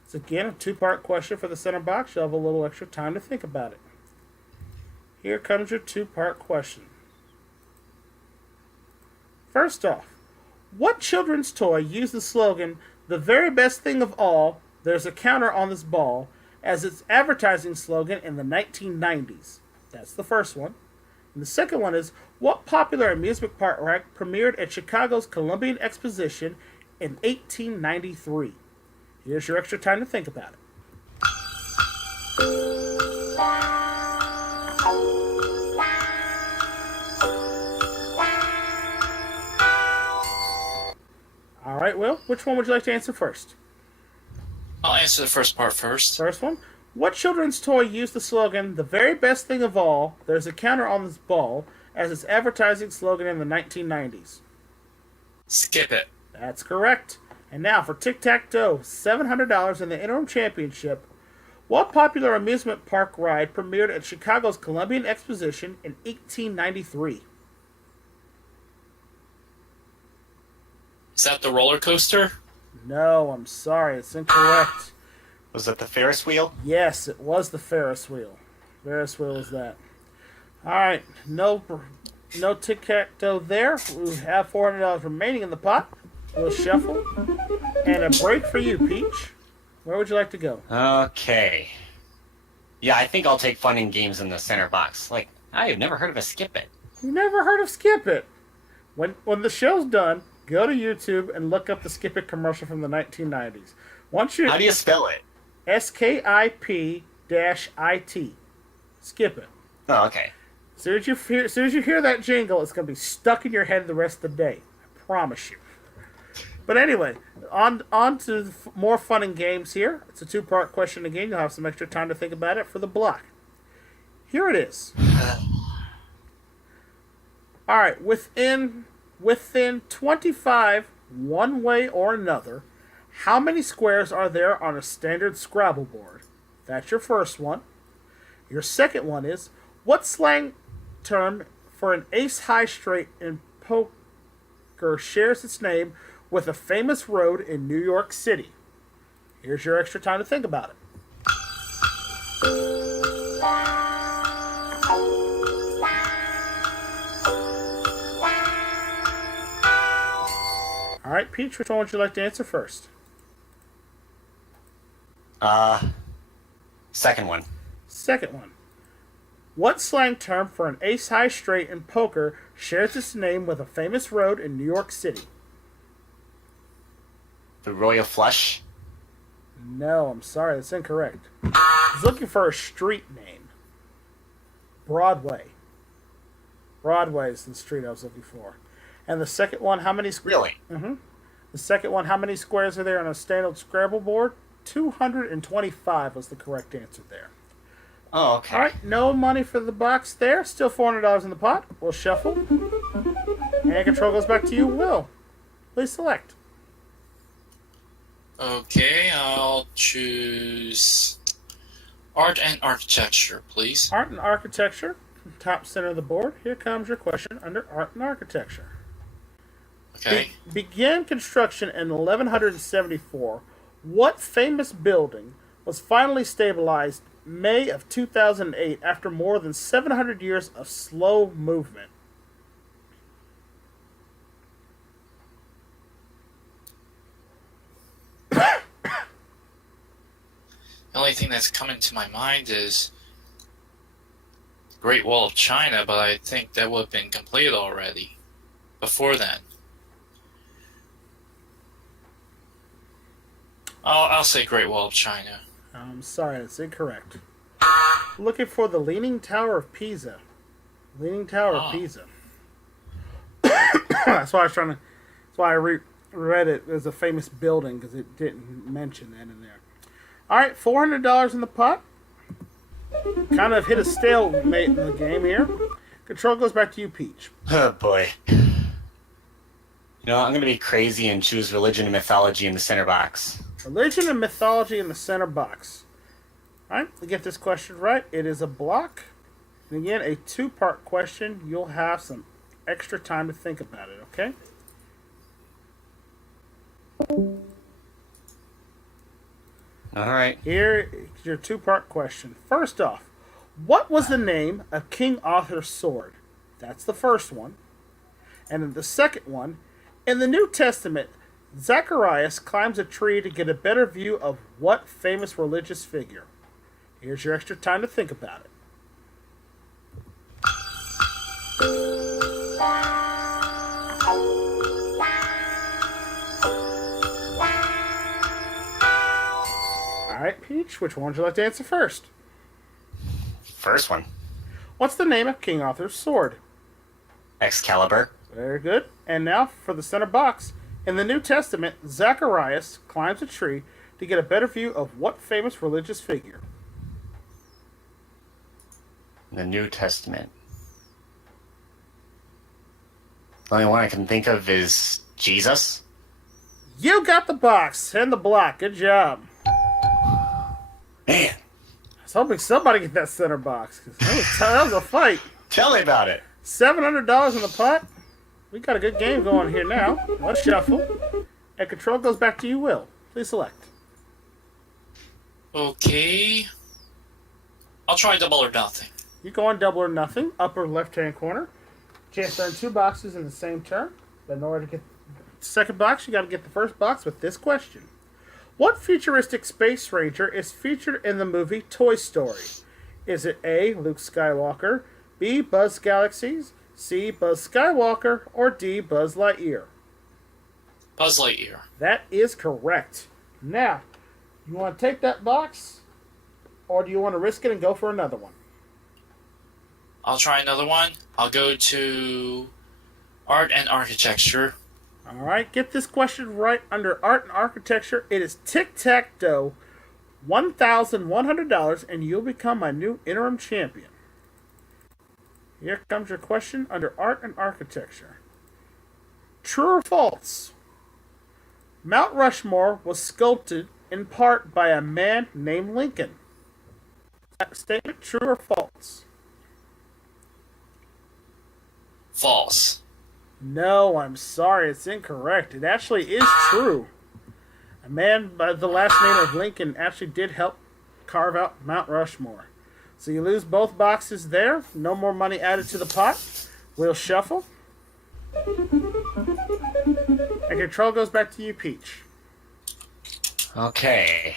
It's again a two-part question for the center box. You'll have a little extra time to think about it. Here comes your two-part question. First off, what children's toy used the slogan, "The very best thing of all, there's a counter on this ball," as its advertising slogan in the 1990s? That's the first one. And the second one is, what popular amusement park ride premiered at Chicago's Columbian Exposition in 1893? Here's your extra time to think about it. All right, Will, which one would you like to answer first? I'll answer the first part first. First one. What children's toy used the slogan, "The very best thing of all, there's a counter on this ball," as its advertising slogan in the 1990s? Skip it. That's correct. And now for tic-tac-toe, $700 in the interim championship. What popular amusement park ride premiered at Chicago's Columbian Exposition in 1893? Is that the roller coaster? No, I'm sorry, it's incorrect. Was that the Ferris wheel? Yes, it was the Ferris wheel. Ferris wheel is that. All right, no tic-tac-toe there. We have $400 remaining in the pot. We'll shuffle. And a break for you, Peach. Where would you like to go? Okay. Yeah, I think I'll take fun and games in the center box. Like, I have never heard of a Skip It. You never heard of Skip It? When the show's done, go to YouTube and look up the Skip It commercial from the 1990s. How do you spell it? SKIP-IT. Skip It. Oh, okay. As soon as you hear that jingle, it's going to be stuck in your head the rest of the day. I promise you. But anyway, on to more fun and games here. It's a two-part question again. You'll have some extra time to think about it for the block. Here it is. All right, within 25, one way or another, how many squares are there on a standard Scrabble board? That's your first one. Your second one is, what slang term for an ace-high straight in poker shares its name with a famous road in New York City? Here's your extra time to think about it. All right, Peach, which one would you like to answer first? Second one. Second one. What slang term for an ace-high straight in poker shares its name with a famous road in New York City? The Royal Flush? No, I'm sorry, that's incorrect. I was looking for a street name. Broadway. Broadway is the street I was looking for. And the second one, how many... Really? Mm-hmm. The second one, how many squares are there on a standard Scrabble board? 225 was the correct answer there. Oh, okay. All right, no money for the box there. Still $400 in the pot. We'll shuffle. And control goes back to you, Will. Please select. Okay, I'll choose art and architecture, please. Art and architecture. Top center of the board. Here comes your question under art and architecture. Okay. Began construction in 1174. What famous building was finally stabilized May of 2008 after more than 700 years of slow movement? The only thing that's coming to my mind is Great Wall of China, but I think that would have been completed already before then. I'll say Great Wall of China. I'm sorry, that's incorrect. Looking for the Leaning Tower of Pisa. Leaning Tower of Pisa. That's why I was trying to. That's why I read it as a famous building because it didn't mention that in there. All right, $400 in the pot. Kind of hit a stalemate in the game here. Control goes back to you, Peach. Oh boy. I'm going to be crazy and choose religion and mythology in the center box. Religion and mythology in the center box. All right, to get this question right, it is a block. And again, a two-part question. You'll have some extra time to think about it, okay? All right. Here is your two-part question. First off, what was the name of King Arthur's sword? That's the first one. And then the second one, in the New Testament, Zacharias climbs a tree to get a better view of what famous religious figure? Here's your extra time to think about it. All right, Peach, which one would you like to answer first? First one. What's the name of King Arthur's sword? Excalibur. Very good. And now for the center box. In the New Testament, Zacharias climbs a tree to get a better view of what famous religious figure? The New Testament. The only one I can think of is Jesus. You got the box and the block. Good job. Man, I was hoping somebody get that center box, 'cause that was a fight. tell me about it. $700 in the pot. We got a good game going here now. Let's shuffle. And control goes back to you, Will. Please select. Okay. I'll try double or nothing. You go on double or nothing, upper left-hand corner. Chance to earn 2 boxes in the same turn. But in order to get the second box, you got to get the first box with this question. What futuristic space ranger is featured in the movie Toy Story? Is it A, Luke Skywalker, B, Buzz Galaxies, C, Buzz Skywalker, or D, Buzz Lightyear? Buzz Lightyear. That is correct. Now, you want to take that box, or do you want to risk it and go for another one? I'll try another one. I'll go to art and architecture. All right, get this question right under art and architecture. It is tic-tac-toe, $1,100, and you'll become my new interim champion. Here comes your question under art and architecture. True or false? Mount Rushmore was sculpted in part by a man named Lincoln. That statement true or false? False. No, I'm sorry, it's incorrect. It actually is true. A man by the last name of Lincoln actually did help carve out Mount Rushmore. So you lose both boxes there. No more money added to the pot. We'll shuffle. And control goes back to you, Peach. Okay.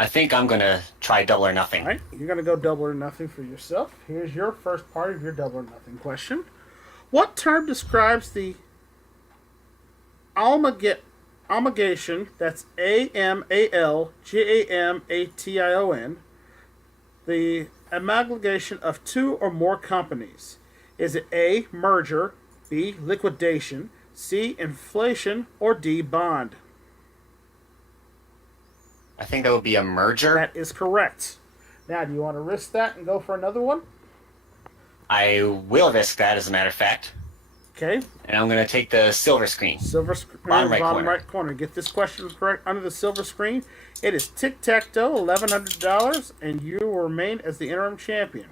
I think I'm gonna try double or nothing. All right, you're going to go double or nothing for yourself. Here's your first part of your double or nothing question. What term describes the amalgamation, that's AMALGAMATION, the amalgamation of two or more companies? Is it A, merger, B, liquidation, C, inflation, or D, bond? I think that would be a merger. That is correct. Now, do you want to risk that and go for another one? I will risk that, as a matter of fact. Okay. And I'm going to take the silver screen. Silver screen, Bottom bottom right right corner. Get this question correct under the silver screen. It is tic-tac-toe, $1,100, and you will remain as the interim champion.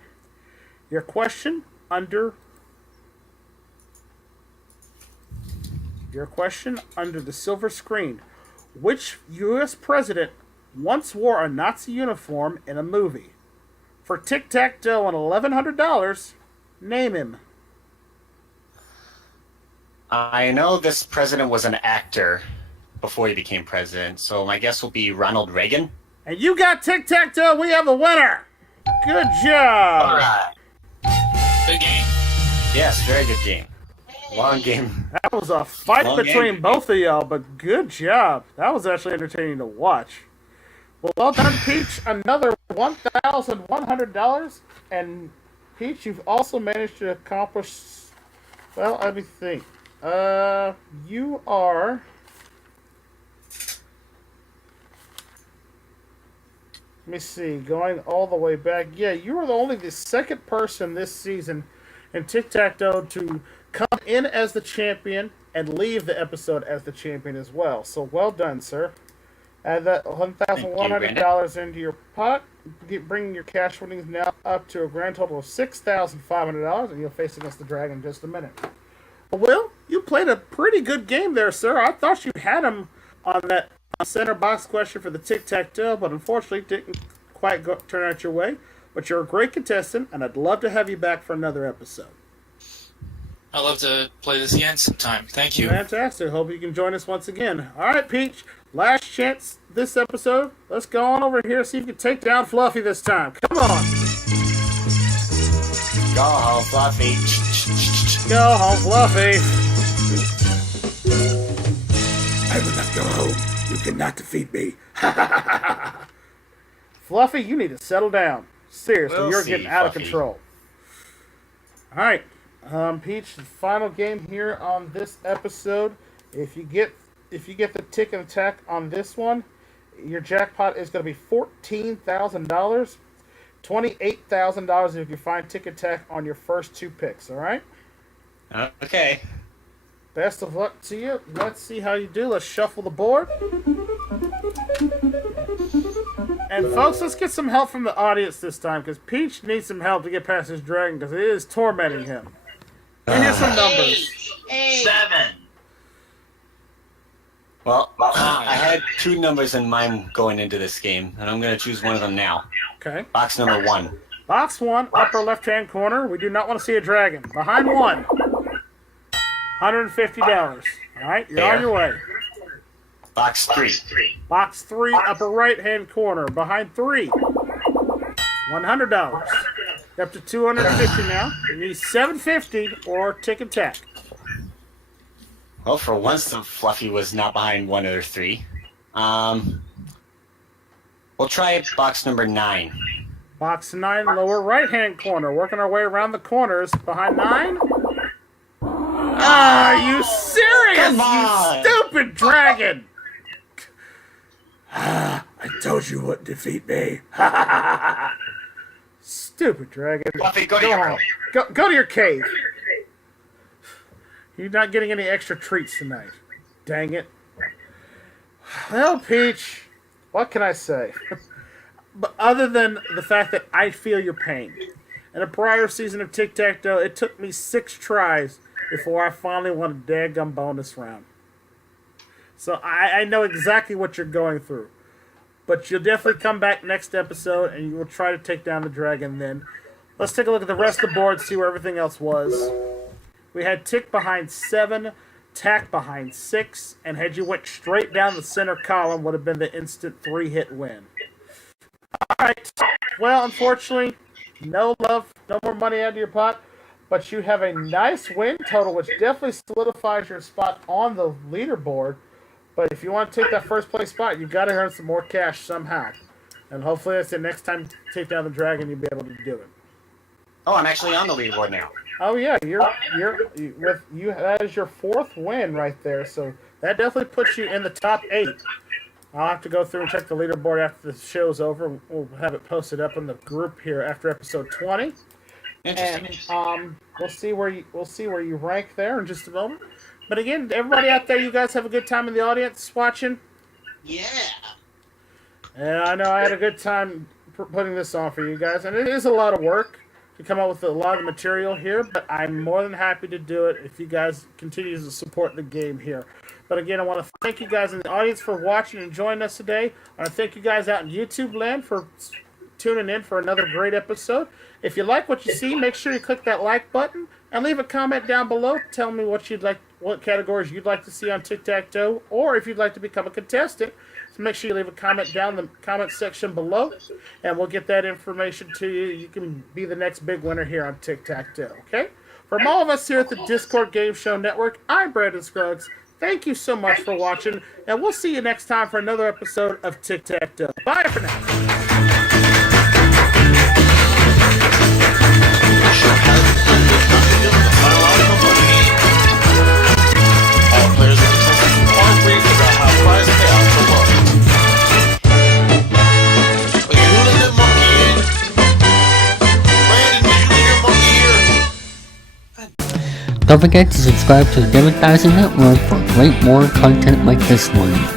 Your question under the silver screen. Which U.S. president once wore a Nazi uniform in a movie? For tic-tac-toe and $1,100, name him. I know this president was an actor before he became president, so my guess will be Ronald Reagan. And you got tic-tac-toe. We have a winner. Good job. All right. Good game. Yes, very good game. Long game. That was a fight Long between game. both of y'all, but good job. That was actually entertaining to watch. Well done, Peach. Another $1,100. And Peach, you've also managed to accomplish, well, let me think. You are. Let me see. Going all the way back. Yeah, you are only the second person this season in Tic-Tac-Toe to come in as the champion and leave the episode as the champion as well. So well done, sir. Add that $1,100 into your pot, bringing your cash winnings now up to a grand total of $6,500, and you'll face against the dragon in just a minute. Will, you played a pretty good game there, sir. I thought you had him on that center box question for the tic-tac-toe, but unfortunately didn't quite turn out your way. But you're a great contestant, and I'd love to have you back for another episode. I'd love to play this again sometime. Thank you. Fantastic. Hope you can join us once again. All right, Peach. Last chance this episode. Let's go on over here see if you can take down Fluffy this time. Come on. Go home, Fluffy. Go home, Fluffy. I will not go home. You cannot defeat me. Fluffy, you need to settle down. Seriously, We'll you're see, getting out Fluffy. of control. All right, Peach, the final game here on this episode. If you get the tick and attack on this one, your jackpot is going to be $14,000. $28,000 if you find tick attack on your first two picks. All right. Okay. Best of luck to you. Let's see how you do. Let's shuffle the board. And folks, let's get some help from the audience this time, because Peach needs some help to get past this dragon, because it is tormenting him. Here's some numbers. 7. Well, I had two numbers in mind going into this game, and I'm going to choose one of them now. Okay. Box number 1. Box 1, upper left-hand corner. We do not want to see a dragon. Behind 1, $150. All right, you're on your way. Box 3. Box 3, upper right-hand corner. Behind 3, $100. You're up to $250 now. You need $750 or tick and tack. Well, for once, the Fluffy was not behind one of the 3. We'll try box number 9. Box 9, lower right-hand corner. Working our way around the corners. Behind 9. Ah, you serious? Come on. You stupid dragon! I told you wouldn't defeat me. Stupid dragon. Fluffy, go to your room. Go to your cave. You're not getting any extra treats tonight. Dang it. Well, Peach, what can I say? But other than the fact that I feel your pain. In a prior season of Tic-Tac-Toe, it took me 6 tries before I finally won a daggum bonus round. So I know exactly what you're going through. But you'll definitely come back next episode, and you will try to take down the dragon then. Let's take a look at the rest of the board, see where everything else was. We had tick behind 7, tack behind 6, and had you went straight down the center column, would have been the instant 3-hit win. Alright, well, unfortunately, no love, no more money out of your pot, but you have a nice win total, which definitely solidifies your spot on the leaderboard. But if you want to take that first place spot, you've got to earn some more cash somehow. And hopefully that's the next time you take down the dragon, you'll be able to do it. Oh, I'm actually on the leaderboard now. Oh yeah, that is your 4th win right there. So that definitely puts you in the top 8. I'll have to go through and check the leaderboard after the show's over. We'll have it posted up in the group here after episode 20. Interesting. And we'll see where you rank there in just a moment. But again, everybody out there, you guys have a good time in the audience watching. Yeah. And I know I had a good time putting this on for you guys, and it is a lot of work to come up with a lot of material here, but I'm more than happy to do it if you guys continue to support the game here. But again, I want to thank you guys in the audience for watching and joining us today. I want to thank you guys out in YouTube land for tuning in for another great episode. If you like what you see, make sure you click that like button and leave a comment down below. Tell me what categories you'd like to see on Tic-Tac-Toe, or if you'd like to become a contestant. So make sure you leave a comment down in the comment section below, and we'll get that information to you. You can be the next big winner here on Tic-Tac-Toe, okay? From all of us here at the Discord Game Show Network, I'm Brandon Scruggs. Thank you so much for watching, and we'll see you next time for another episode of Tic-Tac-Toe. Bye for now. Don't forget to subscribe to the David3000 Network for great more content like this one.